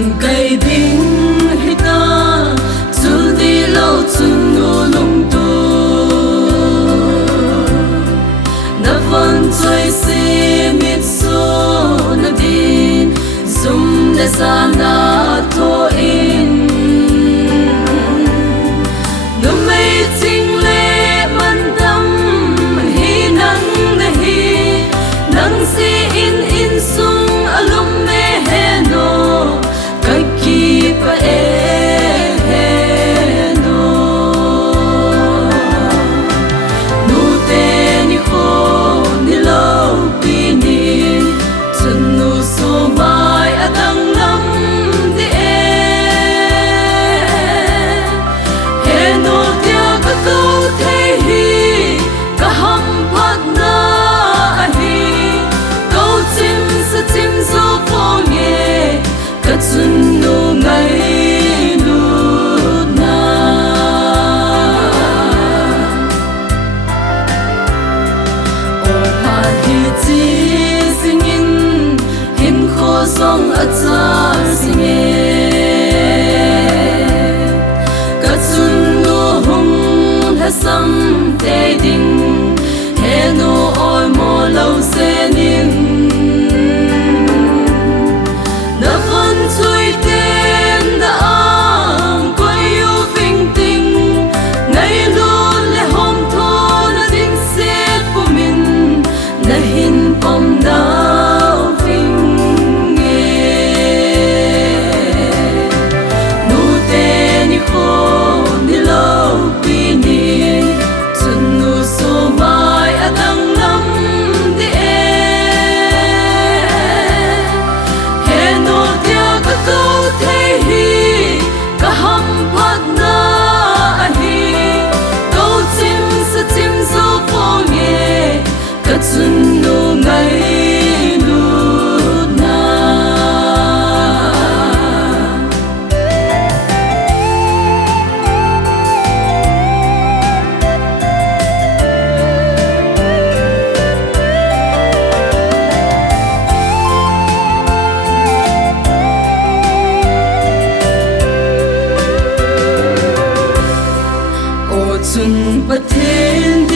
nang cây đinh hita zu đi lâu chun nu lung tu na von choi si mit so na din zum na sana to in no mei ting le man dam hi nang na hi nang si in sung alum me he no kai ki pa e no nu te ni kho ni lo pi ni chun nu so mai adang lam de he no tia ka ko the hi ka ham phat na hi ko chim sa chim zo po nge ka chun nu ngai nu na o ha hi chi singin hin kho song a cha singe ka chun nu hum ha sam te ding he no oi mo lo se ning na von chui ten da ang ko yu ving ting nai lu le hom tho na ding se pu min na hin pom da ving nge nu te ni kho ni lo pi ni chun nu so mai adang lam de he no tia ka ko the hi ka ham phat na hi ko chim sa chim zo po nge ka chun nu ngai nu na o chun pathen